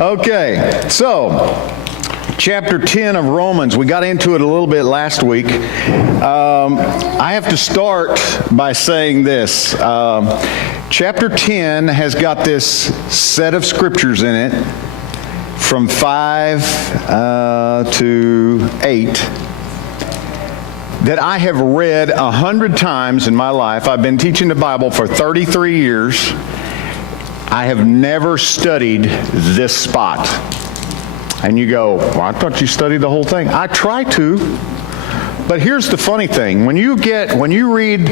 Okay, so chapter 10 of Romans, we got into it a little bit last week. I have to start by saying this. Chapter 10 has got this set of scriptures in it from 5 to 8 that I have read 100 times in my life. I've been teaching the Bible for 33 years. I have never studied this spot. And you go, well, I thought you studied the whole thing. I try to. But here's the funny thing. When you read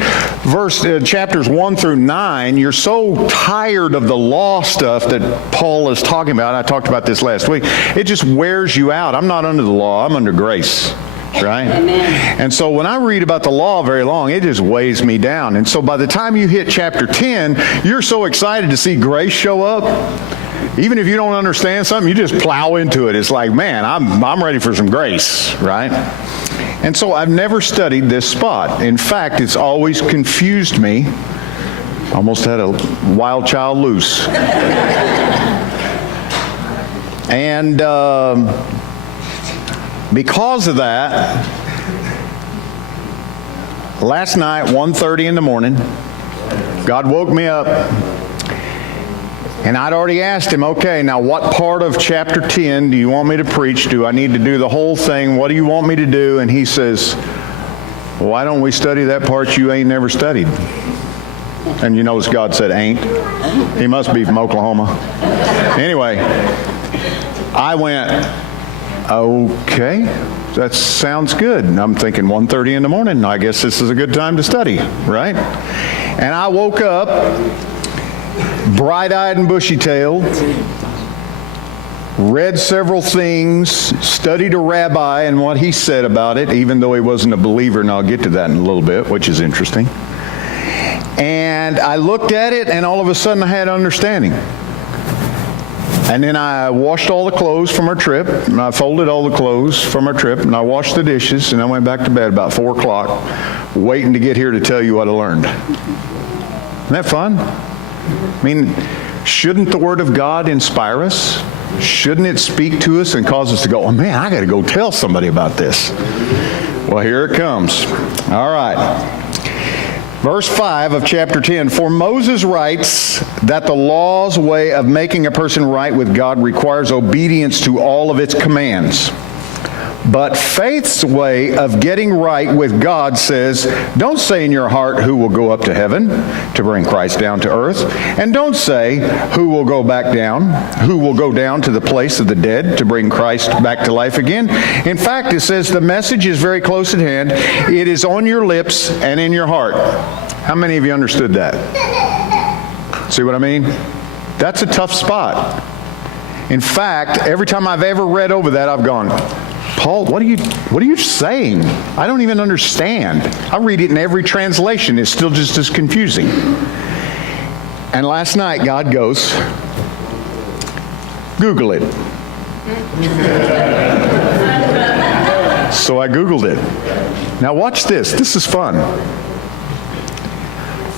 chapters 1 through 9, you're so tired of the law stuff that Paul is talking about. I talked about this last week. It just wears you out. I'm not under the law. I'm under grace. Right? Amen. And so when I read about the law very long, it just weighs me down. And so by the time you hit chapter 10, you're so excited to see grace show up. Even if you don't understand something, you just plow into it. It's like, man, I'm ready for some grace, right? And so I've never studied this spot. In fact, it's always confused me. Almost had a wild child loose. And because of that, last night, 1:30 in the morning, God woke me up. And I'd already asked him, okay, now what part of chapter 10 do you want me to preach? Do I need to do the whole thing? What do you want me to do? And he says, why don't we study that part you ain't never studied? And you notice God said ain't. He must be from Oklahoma. Anyway, I went, okay, that sounds good. And I'm thinking 1:30 in the morning. I guess this is a good time to study, right? And I woke up bright-eyed and bushy-tailed, read several things, studied a rabbi and what he said about it, even though he wasn't a believer, and I'll get to that in a little bit, which is interesting. And I looked at it, and all of a sudden I had understanding. And then I washed all the clothes from our trip, and I folded all the clothes from our trip, and I washed the dishes, and I went back to bed about 4 o'clock, waiting to get here to tell you what I learned. Isn't that fun? I mean, shouldn't the Word of God inspire us? Shouldn't it speak to us and cause us to go, oh man, I got to go tell somebody about this? Well, here it comes. All right. Verse 5 of chapter 10, for Moses writes that the law's way of making a person right with God requires obedience to all of its commands. But faith's way of getting right with God says, don't say in your heart who will go up to heaven to bring Christ down to earth. And don't say who will go down to the place of the dead to bring Christ back to life again. In fact, it says the message is very close at hand. It is on your lips and in your heart. How many of you understood that? See what I mean? That's a tough spot. In fact, every time I've ever read over that, I've gone, Paul, what are you saying? I don't even understand. I read it in every translation. It's still just as confusing. And last night, God goes, Google it. So I Googled it. Now watch this. This is fun.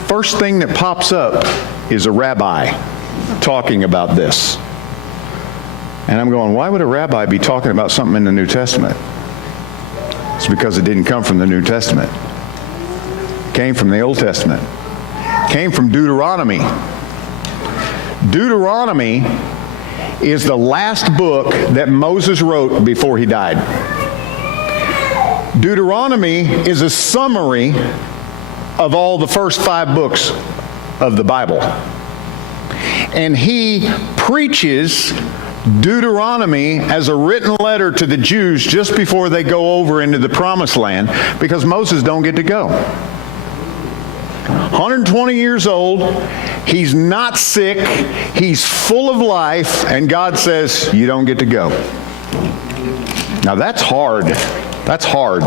First thing that pops up is a rabbi talking about this. And I'm going, why would a rabbi be talking about something in the New Testament? It's because it didn't come from the New Testament. It came from the Old Testament. It came from Deuteronomy. Deuteronomy is the last book that Moses wrote before he died. Deuteronomy is a summary of all the first 5 books of the Bible. And he preaches Deuteronomy as a written letter to the Jews just before they go over into the promised land, because Moses don't get to go. 120 years old, he's not sick, he's full of life, and God says, you don't get to go. Now that's hard. That's hard.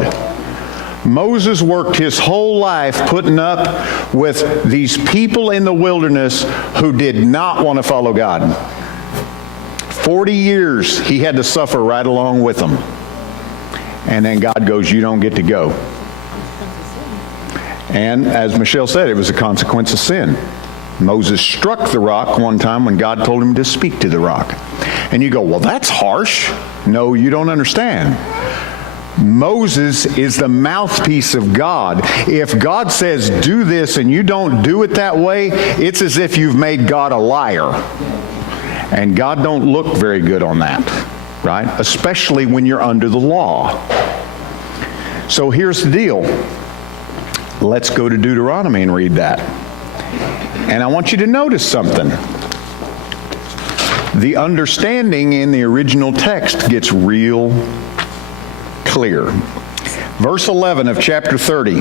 Moses worked his whole life putting up with these people in the wilderness who did not want to follow God. 40 years he had to suffer right along with them. And then God goes, you don't get to go. And as Michelle said, it was a consequence of sin. Moses struck the rock one time when God told him to speak to the rock. And you go, well, that's harsh. No, you don't understand. Moses is the mouthpiece of God. If God says do this and you don't do it that way, it's as if you've made God a liar. And God don't look very good on that, right? Especially when you're under the law. So here's the deal. Let's go to Deuteronomy and read that. And I want you to notice something. The understanding in the original text gets real clear. Verse 11 of chapter 30.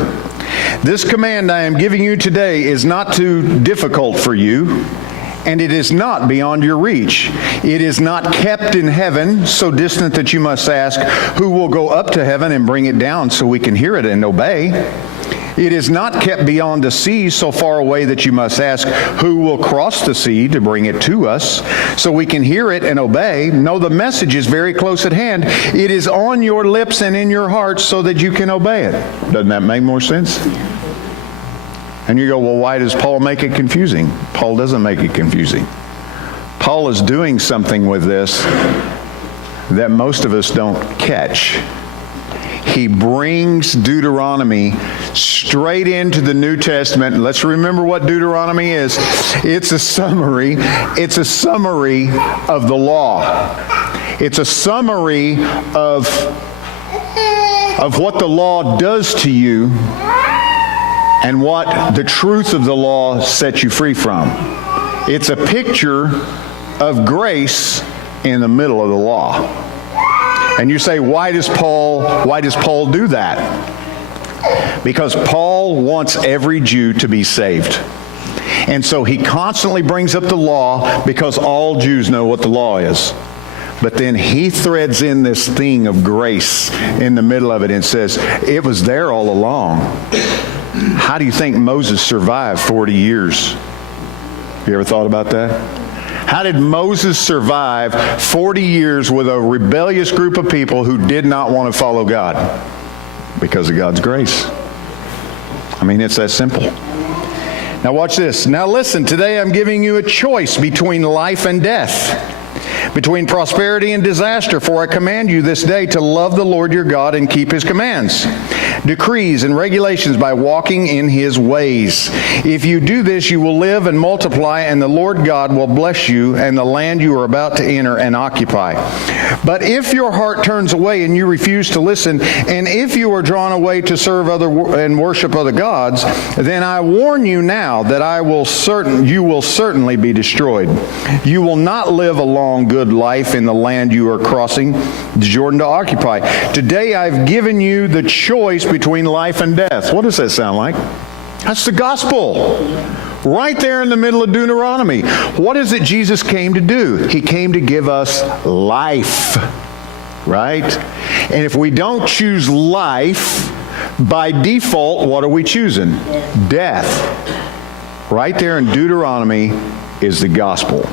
This command I am giving you today is not too difficult for you, and it is not beyond your reach. It is not kept in heaven, so distant that you must ask, who will go up to heaven and bring it down so we can hear it and obey? It is not kept beyond the sea, so far away that you must ask, who will cross the sea to bring it to us, so we can hear it and obey? No, the message is very close at hand. It is on your lips and in your hearts so that you can obey it. Doesn't that make more sense? And you go, well, why does Paul make it confusing? Paul doesn't make it confusing. Paul is doing something with this that most of us don't catch. He brings Deuteronomy straight into the New Testament. Let's remember what Deuteronomy is. It's a summary. It's a summary of the law. It's a summary of what the law does to you and what the truth of the law sets you free from. It's a picture of grace in the middle of the law. And you say, why does Paul do that? Because Paul wants every Jew to be saved. And so he constantly brings up the law because all Jews know what the law is. But then he threads in this thing of grace in the middle of it and says, it was there all along. How do you think Moses survived 40 years? You ever thought about that? How did Moses survive 40 years with a rebellious group of people who did not want to follow God? Because of God's grace. I mean, it's that simple. Now watch this. Now listen, today I'm giving you a choice between life and death, between prosperity and disaster, for I command you this day to love the Lord your God and keep his commands, decrees, and regulations by walking in his ways. If you do this, you will live and multiply, and the Lord God will bless you and the land you are about to enter and occupy. But if your heart turns away and you refuse to listen, and if you are drawn away to serve and worship other gods, then I warn you now that you will certainly be destroyed. You will not live a long, good life in the land you are crossing the Jordan to occupy. Today I've given you the choice between life and death. What does that sound like? That's the gospel. Right there in the middle of Deuteronomy. What is it Jesus came to do? He came to give us life. Right? And if we don't choose life, by default, what are we choosing? Death. Right there in Deuteronomy is the gospel.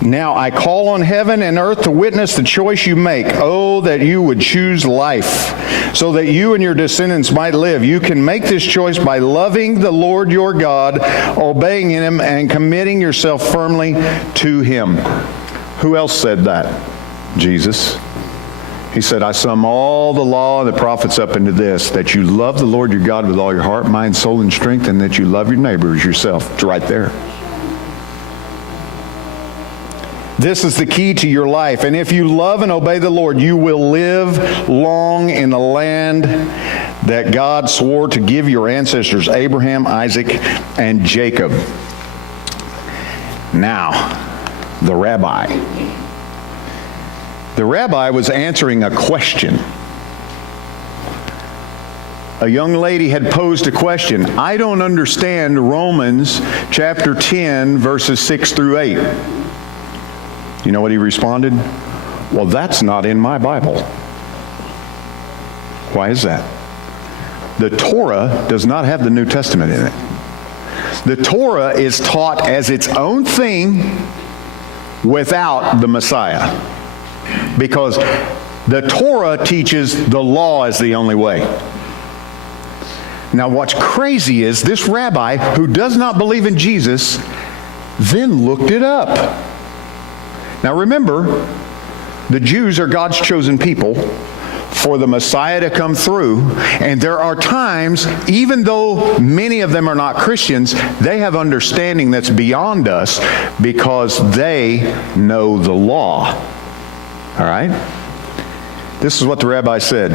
Now I call on heaven and earth to witness the choice you make. Oh, that you would choose life, so that you and your descendants might live. You can make this choice by loving the Lord your God, obeying him, and committing yourself firmly to him. Who else said that? Jesus. He said, I sum all the law and the prophets up into this, that you love the Lord your God with all your heart, mind, soul, and strength, and that you love your neighbor as yourself. It's right there. This is the key to your life. And if you love and obey the Lord, you will live long in the land that God swore to give your ancestors, Abraham, Isaac, and Jacob. Now, the rabbi. The rabbi was answering a question. A young lady had posed a question. I don't understand Romans chapter 10, verses 6 through 8. You know what he responded? Well, that's not in my Bible. Why is that? The Torah does not have the New Testament in it. The Torah is taught as its own thing without the Messiah. Because the Torah teaches the law is the only way. Now what's crazy is this rabbi who does not believe in Jesus then looked it up. Now remember, the Jews are God's chosen people for the Messiah to come through, and there are times, even though many of them are not Christians, they have understanding that's beyond us because they know the law. All right? This is what the rabbi said.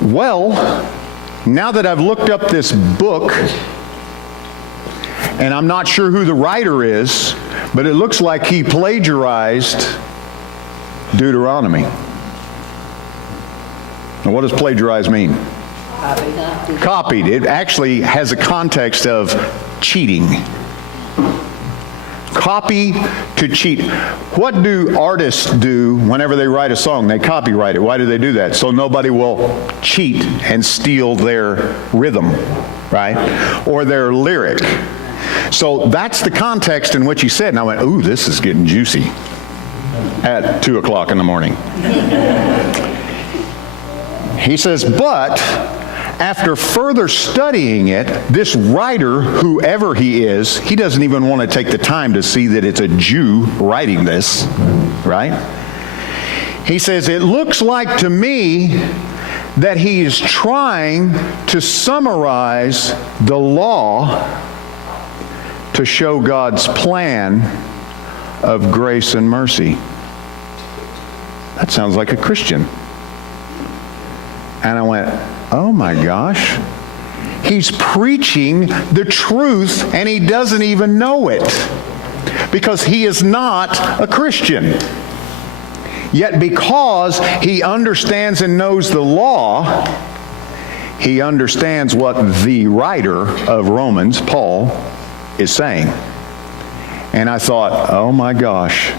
Well, now that I've looked up this book, and I'm not sure who the writer is, but it looks like he plagiarized Deuteronomy. Now, what does plagiarize mean? Copied. It actually has a context of cheating. Copy to cheat. What do artists do whenever they write a song? They copyright it. Why do they do that? So nobody will cheat and steal their rhythm, right? Or their lyric. So that's the context in which he said, and I went, ooh, this is getting juicy at 2 o'clock in the morning. He says, but after further studying it, this writer, whoever he is, he doesn't even want to take the time to see that it's a Jew writing this, right? He says, it looks like to me that he is trying to summarize the law to show God's plan of grace and mercy. That sounds like a Christian. And I went, oh my gosh, he's preaching the truth and he doesn't even know it because he is not a Christian. Yet because he understands and knows the law, he understands what the writer of Romans, Paul, is saying. And I thought, oh my gosh.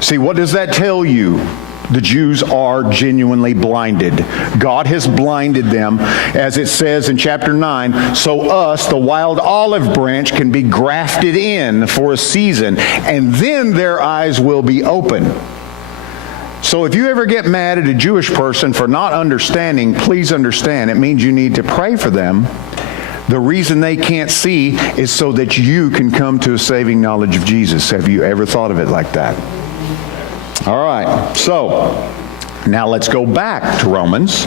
See, what does that tell you? The Jews are genuinely blinded. God has blinded them, as it says in chapter 9, so us, the wild olive branch, can be grafted in for a season, and then their eyes will be open. So if you ever get mad at a Jewish person for not understanding, please understand, it means you need to pray for them. The reason they can't see is so that you can come to a saving knowledge of Jesus. Have you ever thought of it like that? All right, so now let's go back to Romans.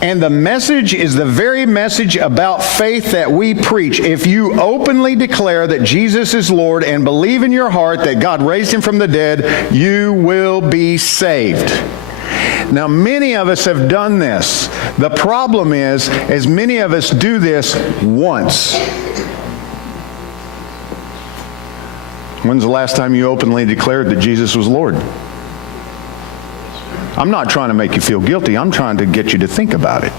And the message is the very message about faith that we preach. If you openly declare that Jesus is Lord and believe in your heart that God raised him from the dead, you will be saved. Now, many of us have done this. The problem is many of us do this once. When's the last time you openly declared that Jesus was Lord? I'm not trying to make you feel guilty. I'm trying to get you to think about it.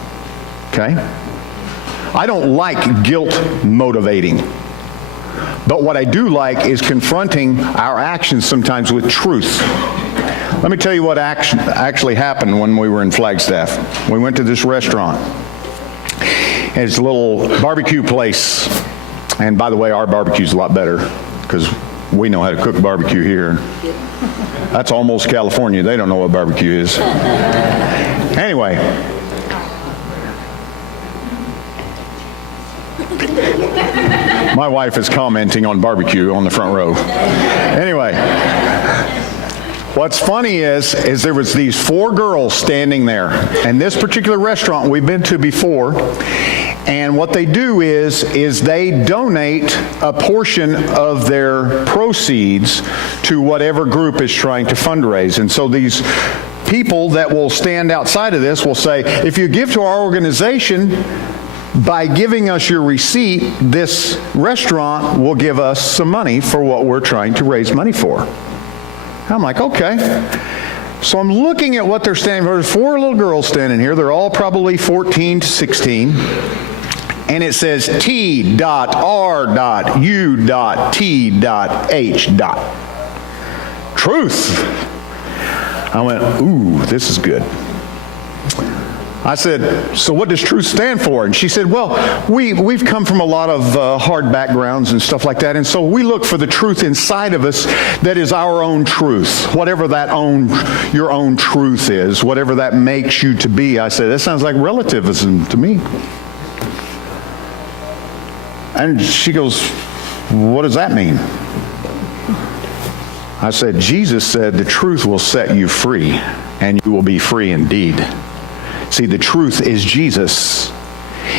Okay? I don't like guilt motivating. But what I do like is confronting our actions sometimes with truth. Let me tell you what actually happened when we were in Flagstaff. We went to this restaurant. And it's a little barbecue place. And by the way, our barbecue's a lot better because we know how to cook barbecue here. That's almost California. They don't know what barbecue is. Anyway. My wife is commenting on barbecue on the front row. Anyway. What's funny is there was these 4 girls standing there. And this particular restaurant we've been to before. And what they do is they donate a portion of their proceeds to whatever group is trying to fundraise. And so these people that will stand outside of this will say, if you give to our organization, by giving us your receipt, this restaurant will give us some money for what we're trying to raise money for. I'm like, okay. So I'm looking at what they're standing for. There's 4 little girls standing here. They're all probably 14 to 16. And it says T.R.U.T.H. Truth. I went, ooh, this is good. I said, so what does truth stand for? And she said, well, we've come from a lot of hard backgrounds and stuff like that, and so we look for the truth inside of us that is our own truth, whatever your own truth is, whatever that makes you to be. I said, that sounds like relativism to me. And she goes, what does that mean? I said, Jesus said the truth will set you free, and you will be free indeed. See, the truth is Jesus.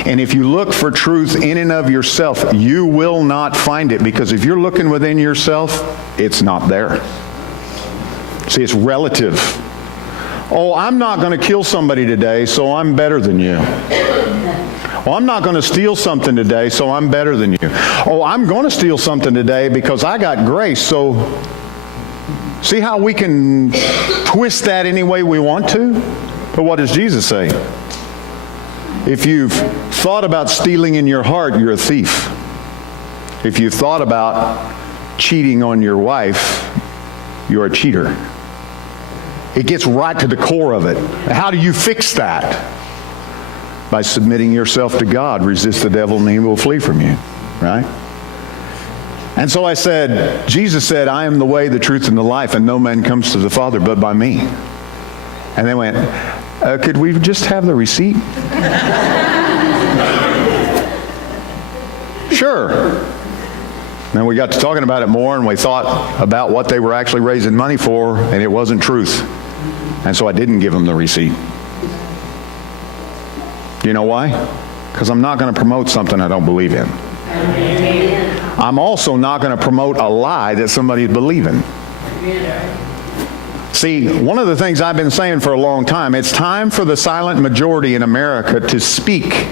And if you look for truth in and of yourself, you will not find it, because if you're looking within yourself, it's not there. See, it's relative. Oh, I'm not going to kill somebody today, so I'm better than you. Oh, I'm not going to steal something today, so I'm better than you. Oh, I'm going to steal something today because I got grace, so see how we can twist that any way we want to? But what does Jesus say? If you've thought about stealing in your heart, you're a thief. If you've thought about cheating on your wife, you're a cheater. It gets right to the core of it. How do you fix that? By submitting yourself to God. Resist the devil and he will flee from you. Right? And so I said, Jesus said, I am the way, the truth, and the life, and no man comes to the Father but by me. And they went, could we just have the receipt? Sure. Then we got to talking about it more, and we thought about what they were actually raising money for, and it wasn't truth. And so I didn't give them the receipt. You know why? Because I'm not going to promote something I don't believe in. I'm also not going to promote a lie that somebody's believing. See, one of the things I've been saying for a long time, it's time for the silent majority in America to speak.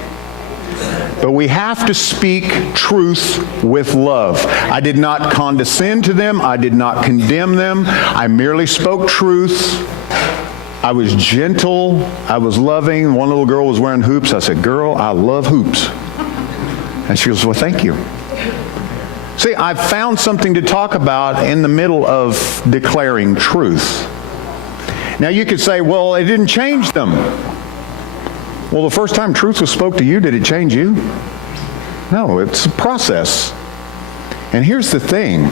But we have to speak truth with love. I did not condescend to them. I did not condemn them. I merely spoke truth. I was gentle. I was loving. One little girl was wearing hoops. I said, girl, I love hoops. And she goes, well, thank you. See, I've found something to talk about in the middle of declaring truth. Now you could say, well, it didn't change them. Well, the first time truth was spoke to you, did it change you? No, it's a process. And here's the thing.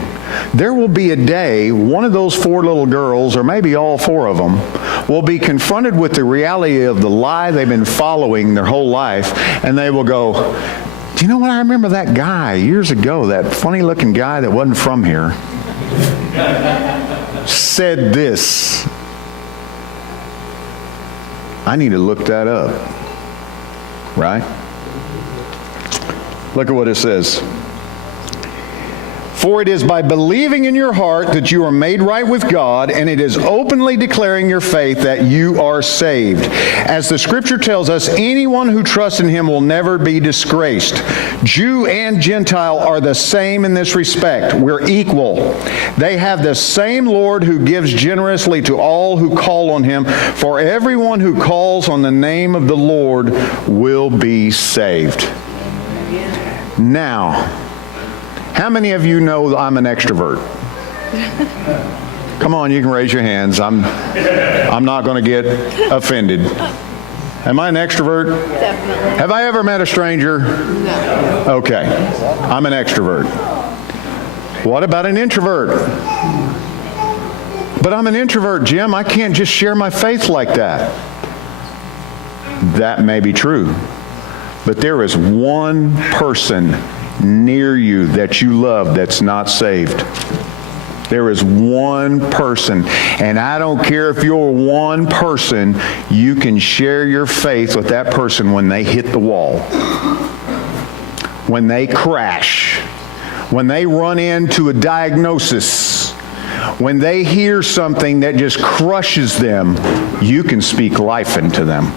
There will be a day, one of those 4 little girls, or maybe all 4 of them, will be confronted with the reality of the lie they've been following their whole life, and they will go, do you know what? I remember that guy years ago, that funny-looking guy that wasn't from here, said this. I need to look that up. Right? Look at what it says. For it is by believing in your heart that you are made right with God, and it is openly declaring your faith that you are saved. As the Scripture tells us, anyone who trusts in Him will never be disgraced. Jew and Gentile are the same in this respect. We're equal. They have the same Lord who gives generously to all who call on Him. For everyone who calls on the name of the Lord will be saved. Now, how many of you know I'm an extrovert? Come on, you can raise your hands. I'm not going to get offended. Am I an extrovert? Definitely. Have I ever met a stranger? No. Okay. I'm an extrovert. What about an introvert? But I'm an introvert, Jim. I can't just share my faith like that. That may be true. But there is one person near you that you love that's not saved. There is one person, and I don't care if you're one person, you can share your faith with that person when they hit the wall, when they crash, when they run into a diagnosis, when they hear something that just crushes them. You can speak life into them.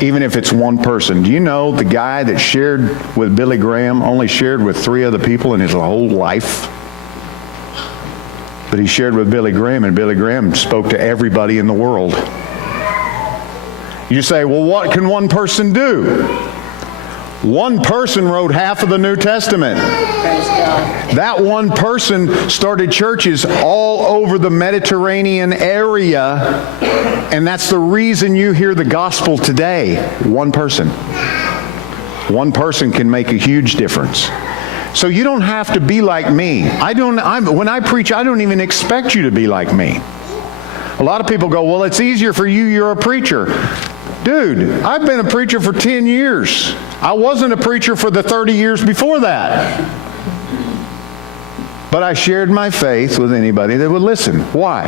Even if it's one person. Do you know the guy that shared with Billy Graham only shared with 3 other people in his whole life? But he shared with Billy Graham, and Billy Graham spoke to everybody in the world. You say, well, what can one person do? One person wrote half of the New Testament. Praise God. That one person started churches all over the Mediterranean area, and that's the reason you hear the gospel today. One person. One person can make a huge difference. So you don't have to be like me. When I preach, I don't even expect you to be like me. A lot of people go, well, it's easier for you, you're a preacher. Dude, I've been a preacher for 10 years. I wasn't a preacher for the 30 years before that. But I shared my faith with anybody that would listen. Why?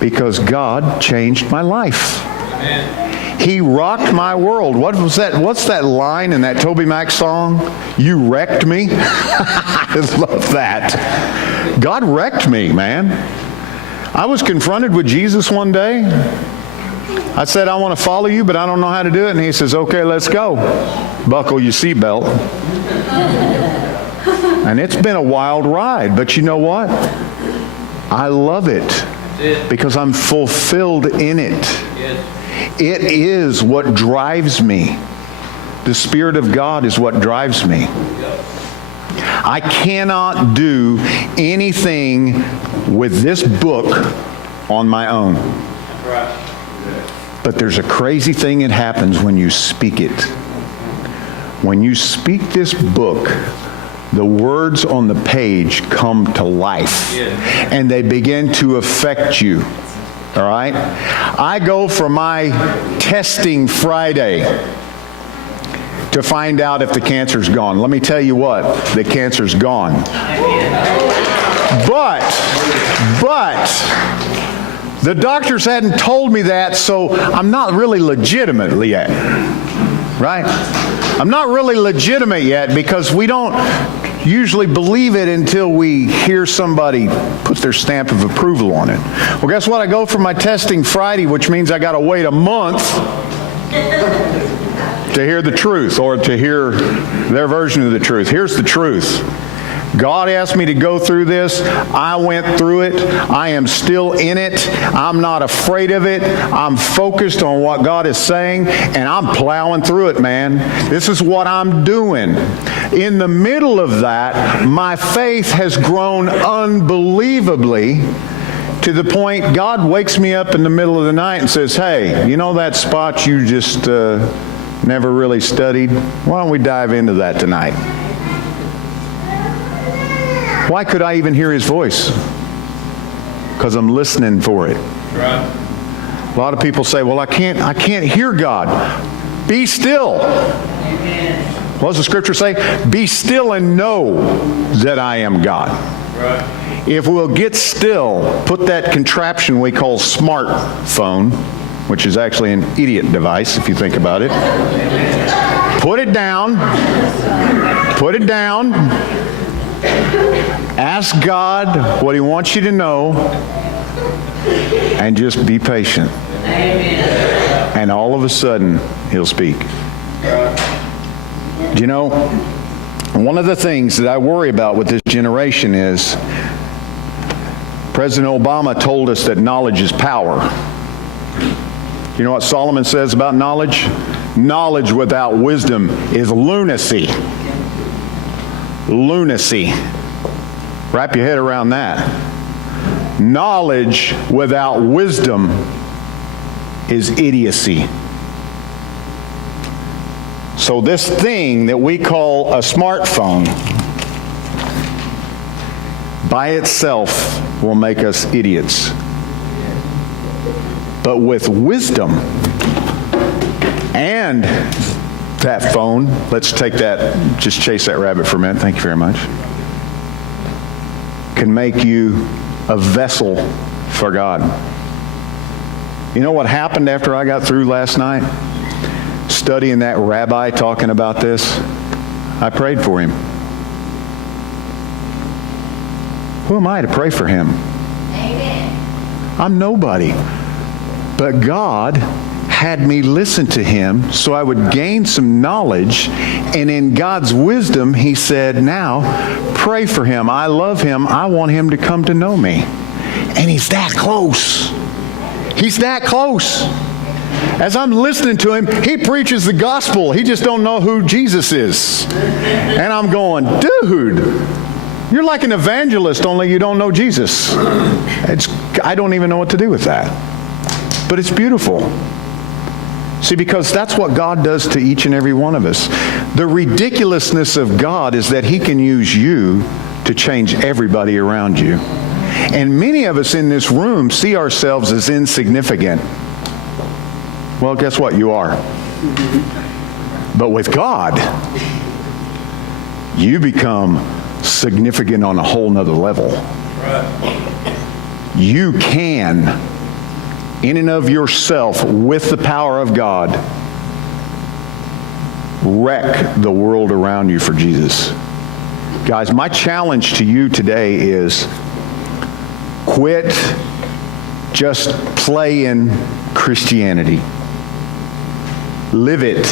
Because God changed my life. Amen. He rocked my world. What was that? What's that line in that Toby Mac song? You wrecked me? I love that. God wrecked me, man. I was confronted with Jesus one day. I said, I want to follow you, but I don't know how to do it. And he says, okay, let's go. Buckle your seatbelt. And it's been a wild ride. But you know what? I love it because I'm fulfilled in it. It is what drives me. The Spirit of God is what drives me. I cannot do anything with this book on my own. But there's a crazy thing that happens when you speak it. When you speak this book, the words on the page come to life. And they begin to affect you. All right? I go for my testing Friday to find out if the cancer's gone. Let me tell you what, the cancer's gone. But the doctors hadn't told me that, so I'm not really legitimate yet. Right? I'm not really legitimate yet because we don't usually believe it until we hear somebody put their stamp of approval on it. Well, guess what? I go for my testing Friday, which means I got to wait a month to hear the truth or to hear their version of the truth. Here's the truth. God asked me to go through this. I went through it. I am still in it. I'm not afraid of it. I'm focused on what God is saying, and I'm plowing through it, man. This is what I'm doing. In the middle of that, my faith has grown unbelievably to the point God wakes me up in the middle of the night and says, hey, you know that spot you just never really studied? Why don't we dive into that tonight? Why could I even hear his voice? Because I'm listening for it. Right. A lot of people say, well, I can't hear God. Be still. Amen. What does the scripture say? Be still and know that I am God. Right. If we'll get still, put that contraption we call smartphone, which is actually an idiot device if you think about it. Put it down. Put it down. Ask God what he wants you to know and just be patient. Amen. And all of a sudden, he'll speak. Do you know, one of the things that I worry about with this generation is President Obama told us that knowledge is power. You know what Solomon says about knowledge? Knowledge without wisdom is lunacy. Lunacy. Wrap your head around that. Knowledge without wisdom is idiocy. So this thing that we call a smartphone by itself will make us idiots. But with wisdom and that phone, let's take that, just chase that rabbit for a minute, thank you very much, can make you a vessel for God. You know what happened after I got through last night? Studying that rabbi talking about this, I prayed for him. Who am I to pray for him? Amen. I'm nobody. But God had me listen to him so I would gain some knowledge, and in God's wisdom, he said, now, pray for him. I love him. I want him to come to know me. And he's that close. He's that close. As I'm listening to him, he preaches the gospel. He just don't know who Jesus is. And I'm going, dude, you're like an evangelist, only you don't know Jesus. I don't even know what to do with that. But it's beautiful. See, because that's what God does to each and every one of us. The ridiculousness of God is that he can use you to change everybody around you. And many of us in this room see ourselves as insignificant. Well, guess what? You are. But with God, you become significant on a whole nother level. You can, in and of yourself, with the power of God, wreck the world around you for Jesus. Guys, my challenge to you today is quit just playing Christianity. Live it.